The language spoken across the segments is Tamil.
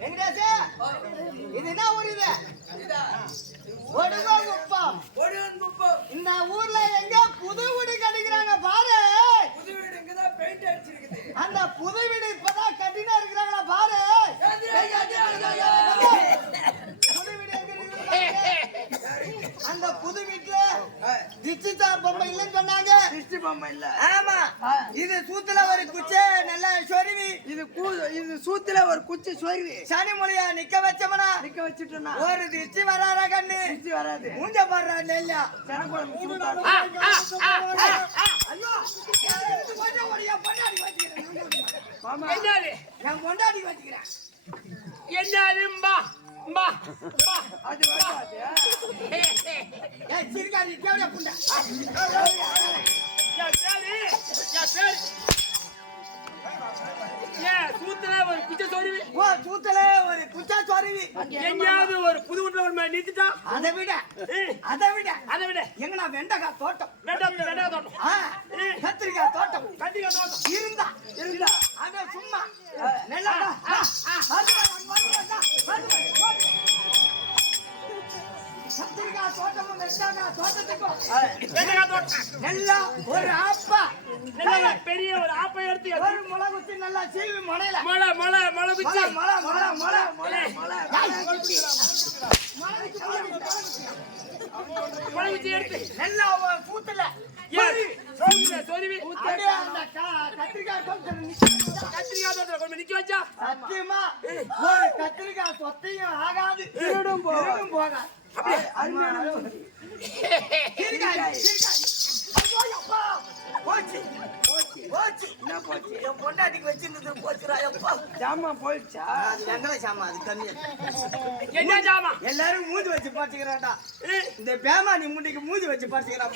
வெங்கடேஷ் இது என்ன ஊர் இது? ஒடுகுப்பம். இந்த ஊர்ல எங்க புது வீடு கட்டிக்கிறாங்க பாரு. புது வீடு இங்கதான் பெயிண்ட் அடிச்சிருக்குது. அந்த புது வீடு இப்பதான் கட்டினா இருக்கிறாங்களா பாரு. புது வீடு அந்த புது வீட்டுல திஷ்டி பொம்மை இல்லைன்னு சொன்னாங்க. திஷ்டி பொம்மை இல்ல. ஆமா, இது சூத்துல ஒரு குச்சி நல்லா சொருவி, இது சூத்துல ஒரு குச்சி சொருவி சனி மொழியா நிக்க வச்சோம்னா நிக்க வச்சுட்டோம்னா ஒரு திஷ்டி வராத கண்ணு திஷ்டி வராது. மூஞ்ச பாடுறா நெல்லியா சனக்குழம்பு சூத்தா. ஐயோ பொண்டாடி வச்சுக்கிறேன். மாமா நான் பொண்டாடி வச்சுக்கிறேன். என்னதும்பா பா பா அது வராது. ஏய் சிரிக்காதீ கேவல புண்டா. யா பேரு சூத்துல ஒரு குச்சை சொருவி. ஓ சூத்துல ஒரு குச்சா சொருவி எங்கேயாவது ஒரு புது வீட்டுல ஒரு மாதிரி நிறுத்திட்டா. அதை விட எங்கனா வெண்டைக்காய் தோட்டம், வெண்டைக்காய் தோட்டம், கத்திரிக்காய் தோட்டம் இருந்தா அத சும்மா நல்லா கத்திரிக்காய் தோட்டமும் வெண்டைக்காய் தோட்டத்துக்கும் நல்லா ஒரு ஆப்பா, நல்ல பெரிய ஒரு ஆப்பை எடுத்து ஒரு மிளகு வச்சு நல்லா சீவி முளையில மழை பிச்சு மழை பிச்சு எடுத்து நல்லா பூத்துல சொருவி கத்திரிக்காய் தோட்டம் கொஞ்சம் நிக்க வச்சா சத்தியமா ஒரு கத்திரிக்காய் சொத்தையும் ஆகாது, திருடும் போகாது. என் பொண்டாட்டிக்கு வச்சிருந்தது போச்சுரா. எப்பா ஜாமா போயிடுச்சா? வெங்கல சாமா அது கம்மி. என்ன ஜாமா? எல்லாரும் மூஞ்சி வச்சு பாத்துக்கிறான்டா. இந்த பேமா நீ முண்டிக்கு மூஞ்சி வச்சு பாத்துக்கிறான்.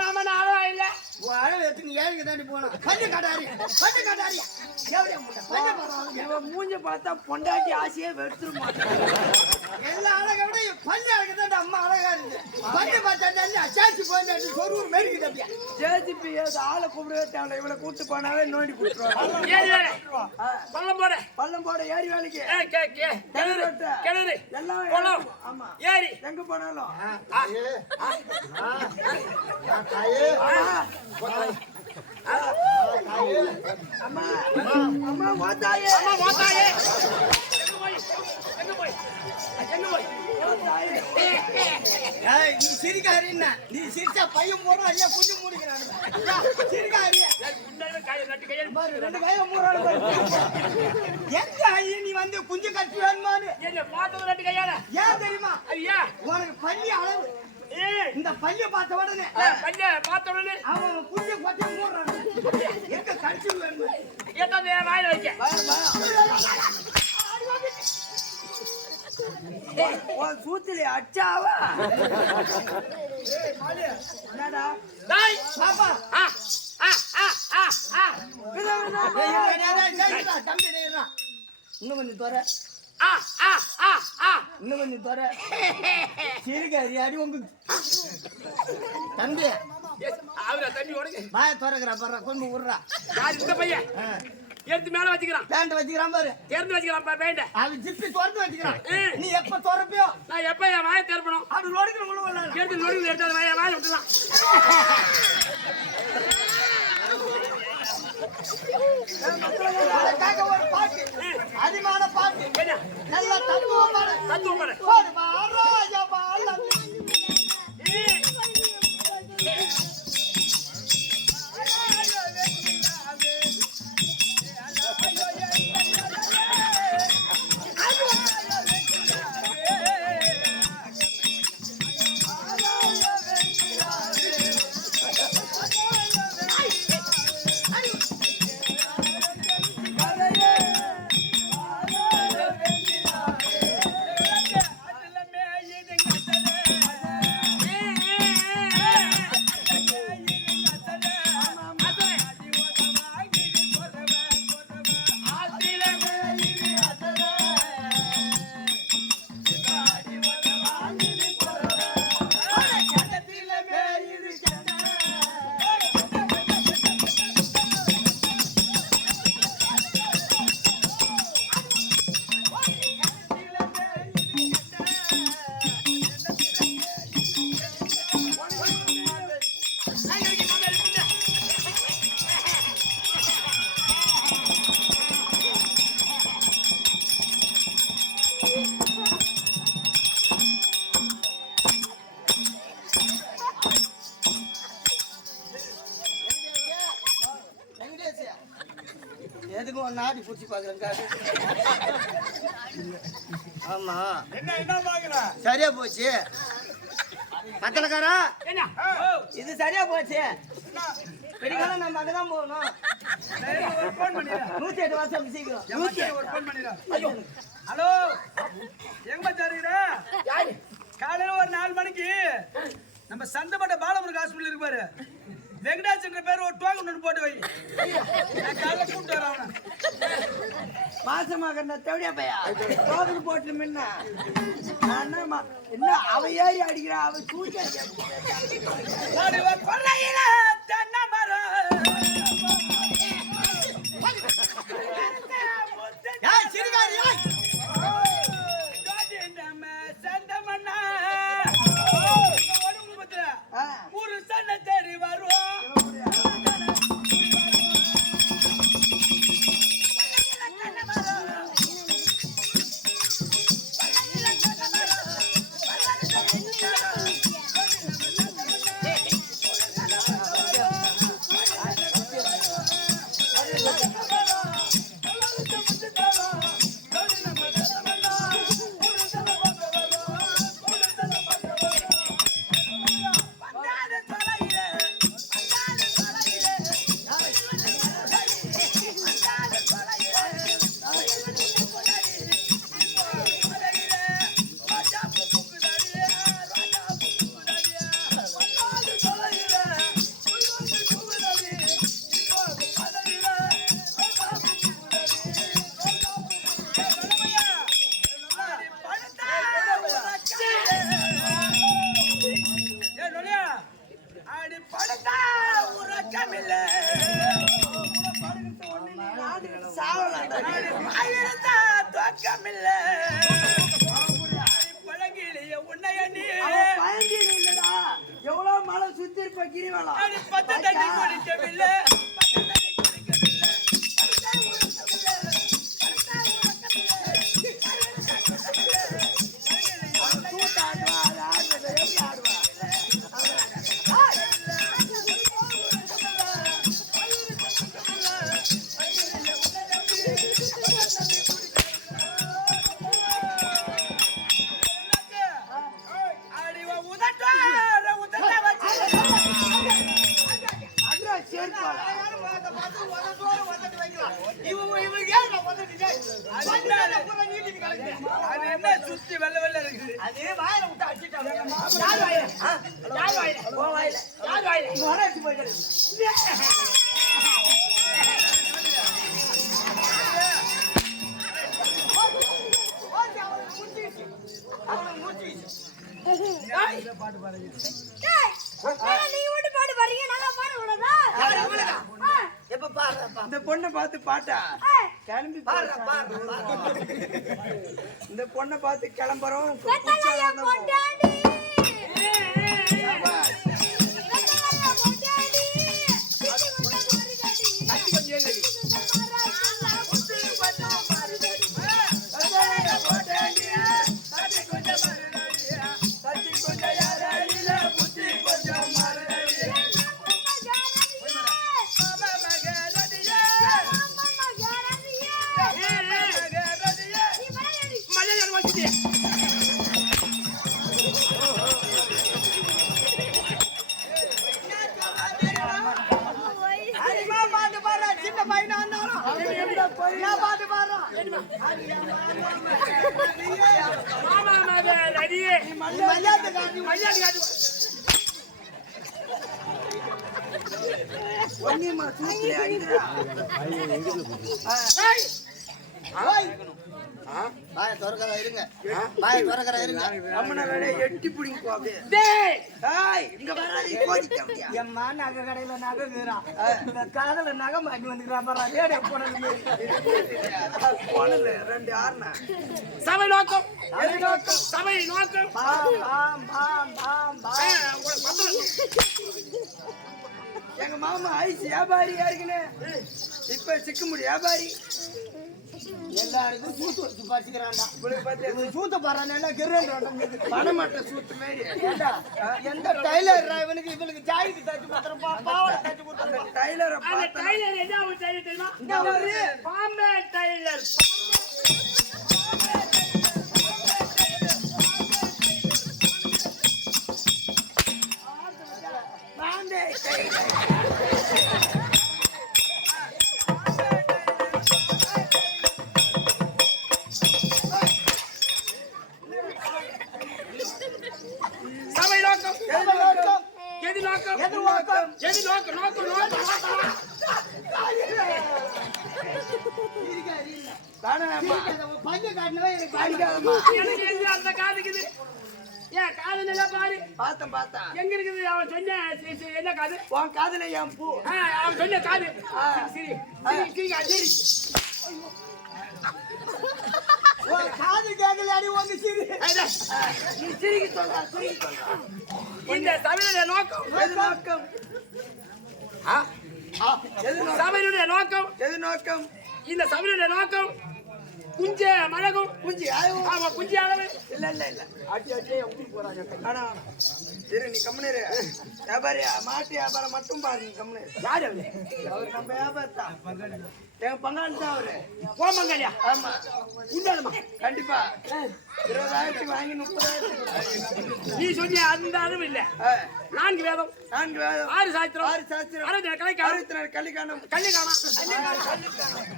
மாமா நாளா இல்ல அளவு எடுத்து ஏழுக்கு தாண்டி போனோம். பஞ்சு காட்டாரி எவ்வளோ முட்டை பஞ்சு போடுறாங்க. இவன் மூஞ்ச பார்த்தா பொண்டாட்டி ஆசையே வெறுத்துருமா. எல்லா அழகை விட பஞ்சு அழகு தான் அம்மா அழகா இருக்கு. பஞ்சு பார்த்தா அச்சாச்சு போய் சொருவூர் மேடிக்கு தப்பியா ஜேசிபி ஆளை கூப்பிடவே தேவை. இவளை கூப்பிட்டு போனாவே நோண்டி கொடுத்துருவாங்க. பள்ளம் போட ஏரி வேலைக்கு கிணறு எல்லாம். ஆமா ஏரி எங்க போனாலும் அம்மா அம்மா மாத்தாயே நீ சிரிக்காரு. நீ சிரிச்சா பையன் போடுறோம் ஐயா குஞ்சு மூடிக்கிறான். சிரிக்காரு ரெண்டு கையை மூடுறாரு. எங்க ஐயா நீ வந்து குஞ்சு கட்டி வேணுமான்னு ஏன் தெரியுமா? ஐயா உனக்கு பள்ளி அளவு இந்த பள்ளிய பார்த்த உடனே அவன் குஞ்சு கொட்டி மூடுறான். எங்க கடிச்சு வேணும் வாயில வைக்க சூத்திலே அச்சாவா பாப்பா தம்பி இன்னும் கொஞ்சம் தோற இன்னும் கொஞ்சம் தோற சிரிக்காரி அடி உங்க தம்பி வாய தோறக்குறா பாரு கொண்டு விடுறா. இந்த பையன் எடுத்து மேல வச்சுக்கிறான். பேண்ட் வச்சுக்கிறான் பாரு. திறந்து வச்சுக்கிறான் பேண்ட. அவன் ஜிப்பி திறந்து வச்சுக்கிறான். நீ எப்ப திறப்பியோ நான் எப்ப என் வாயை திறப்பணும். அப்படி நொடிக்கிற உள்ள எடுத்து நொடிகள் எடுத்து அதை வாயை விட்டுலாம். ஒரு பாட்டு அதிகமான பாட்டு நல்ல தத்துவம் நாடி புடிச்சு பாக்குறேன். ஆமா என்ன பாக்குற? சரியா போச்சு மத்தலக்காரா. என்ன இது சரியா போச்சு. பெரியகாலம் நம்ம அங்கதான் போகணும். ஒரு போன் பண்ணிடு. 108 வருஷம் சீக்கிரம். 108 ஒரு போன் பண்ணிடு. ஹலோ, எங்க சரிங்க? காலையில ஒரு 4 மணிக்கு நம்ம சந்தப்பட்ட பாலமுருக ஹாஸ்பிடல் இருக்கு பாரு, வெங்கடாச்சந்திர பேர் ஒரு டோக்கன் ஒன்று போட்டு வை. நான் காலைல கூப்பிட்டு வரேன். மாசமாக தேவையா பையா டோக்கன் போட்டு முன்ன என்ன அவ ஏறி அடிக்கிறா, அவ தூக்கி கொள்ளையில தென்னை மரம் ஒரு சண்டை தேடி வருவோம். எவ்வளவு மழை சுத்தி இருப்ப கிரிவலா சுத்தி வெள்ள வெள்ள இருக்கு. அதே வாயில விட்டு அடிச்சிட்டாங்க. பாட்டு பாருங்க. எப்ப பாடுறப்பா இந்த பொண்ணை பார்த்து பாட்டா கிளம்பி இந்த பொண்ணை பார்த்து கிளம்புறோம். எட்டி பிடிங்க எம்மா நகை கடையில நகை காதல நகை மாட்டி வந்துக்கிறான். ரெண்டு ஆறுனா சபை நோக்கம் சபை நோக்கம் எங்க மாமா ஐஸ் வியாபாரியா இருக்குன்னு இப்ப சிக்க முடியும் வியாபாரி எல்லா இருக்கு சூத்து வச்சு பறிச்சுக்கிறான்டா. இவனுக்கு பார்த்து இவன் சூத்த பாறானே கிரேண்ட் பணமட்ட சூத்து மாரி எந்த டைலர் இவனுக்கு இவனுக்கு ஜாயிக்கு தச்சு கொடுத்துறப்பா பாவாடை தச்சு கொடுத்துறப்பா. டைலரை அந்த பார்த்தா டைலர் என்ன ஒரு டைலர் தெரியுமா? இந்த ஒரு பாம்பே டைலர். பாண்டே சபை நோக்கம் எது நோக்கம்? எது நோக்கம் எது நோக்கம்? எது நோக்கம் நோக்கம் நோக்கம் நோக்கம் பையன் காட்டினவன் எனக்கு அடிக்காதம்மா. எனக்கு எங்க அந்த காதுக்குது ஏன் காது நல்லா பாரு பார்த்தேன் எங்க இருக்குது அவன் சொன்ன என்ன காது உன் காதுல என் பூ அவன் சொன்ன காது சரி சரி சரி சரி உன் காது கேட்கல அடி வந்து சிரி. நீ சிரிக்கி சொல்றா இந்த சபையுடைய நோக்கம் எது நோக்கம் சபையுடைய நோக்கம் எது நோக்கம் இந்த சபையுடைய நோக்கம் குஞ்ச மழகும் பூஞ்சி ஆமா குஞ்சு அளவு இல்ல அடி எப்படி போறாங்க ஆனா சரி நீ கம்முனு வியாபாரியா மாட்டு வியாபாரம் மட்டும் பாரு நீ கம்முனு யாரு அவரு அவர் நம்ம வியாபாரத்தா என் பங்காளி தான் அவரு கோமங்கல்யா ஆமா உண்டாலுமா கண்டிப்பா 20,000 வாங்கி 30,000 நீ சொன்ன அந்த அளவு இல்ல 4 வேதம் 4 வேதம் 6 சாஸ்திரம் 6 சாஸ்திரம் 60 கலைக்காரம் 64 கல்லிக்கானம் கள்ளி காணா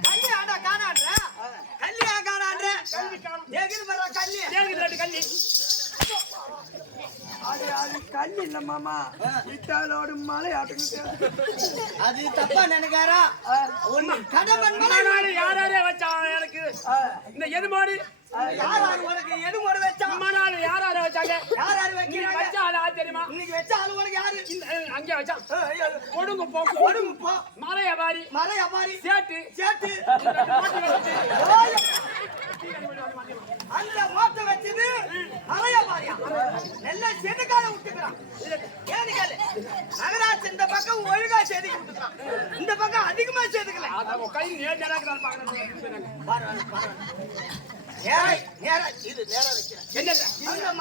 கல்லி ஆடா காணான்ற கல்லியா காணான்ற கல்வி காணம் எகிரி வர கல்லி தேர்க்கு 2 கள்ளி அது கல்லி இல்ல மாமா இட்டாலோடு மலை ஆட்டுக்கு அது தப்பா நினைக்காரா ஒண்ணு கடமன் நாடு யாராரே வச்சான் எனக்கு இந்த எதுமாடு யார் உனக்கு எது முறை வச்சா அம்மானாடு யாராரே வச்சாங்க யார் நீ வைக்கிறாங்க வச்ச ஆளு தெரியுமா இன்னைக்கு வச்ச ஆளு உனக்கு யாரு அங்கே வச்சான் கொடுங்க போ ஒடுங்கு போ மலைய பாரி மலை அபாரி சேட்டு சேட்டு மாட்டி வச்சுட்டு ஓய். அந்த மோட்டை வச்சது மலை அபாரியா நல்ல செதுக்கால விட்டுக்கிறான் ஏன்னு கேளு நகராட்சி இந்த பக்கம் ஒழுங்கா செதுக்கி விட்டுக்கிறான் இந்த பக்கம் அதிகமா செதுக்கல அத கை நேரா பாக்குறேன் நேரா இது நேரா வைக்கிறேன் என்ன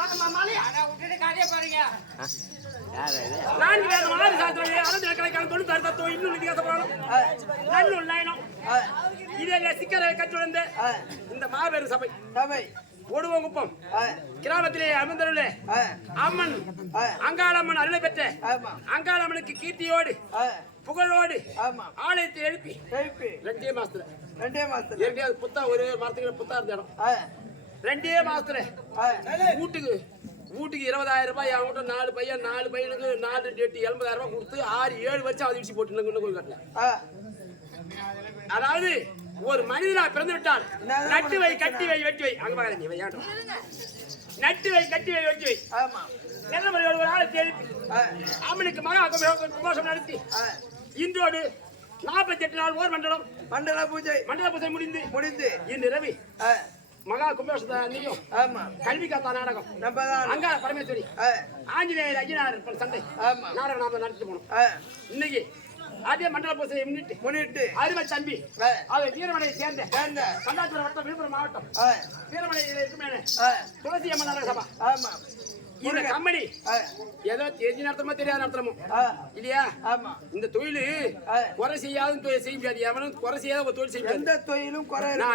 அந்த மலையை விட்டுட்டு காட்டிய பாருங்க 4 வேதம் 6 சாஸ்திரம் 60 கலைக்காரம் 96 தத்துவம் இன்னும் வித்தியாசப்படணும் நல்ல லைனம் இதே சிக்கரை கற்றுணர்ந்த இந்த மாபெரும் சபை சபை ஓடுவோங்குப்பம் கிராமத்திலே அமர்ந்துள்ள அம்மன் அங்காளம்மன் அருளை பெற்ற ஆமா அங்காளம்மனுக்கு கீர்த்தியோடு புகழோடு ஆமா ஆலயத்தை எழுப்பி கைப்பி 2 மாசத்துல 2 மாசத்துல ஏற்கனவே புத்தா ஒரு மரத்துக்கு புத்தா இருந்த இடம் 2 மாசத்துல வீட்டுக்கு 20,000 ரூபாய் அவங்ககிட்ட 4 பையன் 4 பையனுக்கு 4 டேட்டு 70,000 ரூபாய் கொடுத்து 6-7 வருஷம் அதை இடிச்சு போட்டு இன்னும் கோயில் கட்டல அதாவது ஒரு மனிதனா பிறந்து விட்டால் நட்டு வை கட்டி வை வெட்டி வை அங்க பாருங்க நீ வையாட்டும் நட்டு வை கட்டி வை வெட்டி வை ஆமா நல்ல ஒரு ஆளை தேடி அவனுக்கு மகா கும்போஷம் நடத்தி இன்றோடு 48 நாள் ஓர் மண்டலம் மண்டல பூஜை முடிந்து இன்று ரவி மகா கும்போஷத்தை அன்னையும் ஆமா கல்வி காத்தா நாடகம் நம்ம தான் அங்காள பரமேஸ்வரி ஆஞ்சநேயர் ஐயனார் சண்டை ஆமா நாடகம் நாம நடத்திட்டு போனோம் இன்னைக்கு அதே மண்டல பூஜையை முன்னிட்டு அருமை தம்பி அவர் வீரமலையை சேர்ந்த கண்டாச்சுரம் வட்டம் விழுப்புரம் மாவட்டம் வீரமலையில் இருக்குமே துளசி அம்மன் நாடக சபா ஆமா இந்த கம்பெனி ஏதோ தெரிஞ்சு நடத்தணுமோ தெரியாத நடத்தணுமோ இல்லையா ஆமா இந்த தொழில் குறை செய்யாத தொழில் செய்ய முடியாது எவனும் குறை செய்யாத ஒரு தொழில் செய்ய முடியாது எந்த தொழிலும் குறை நான்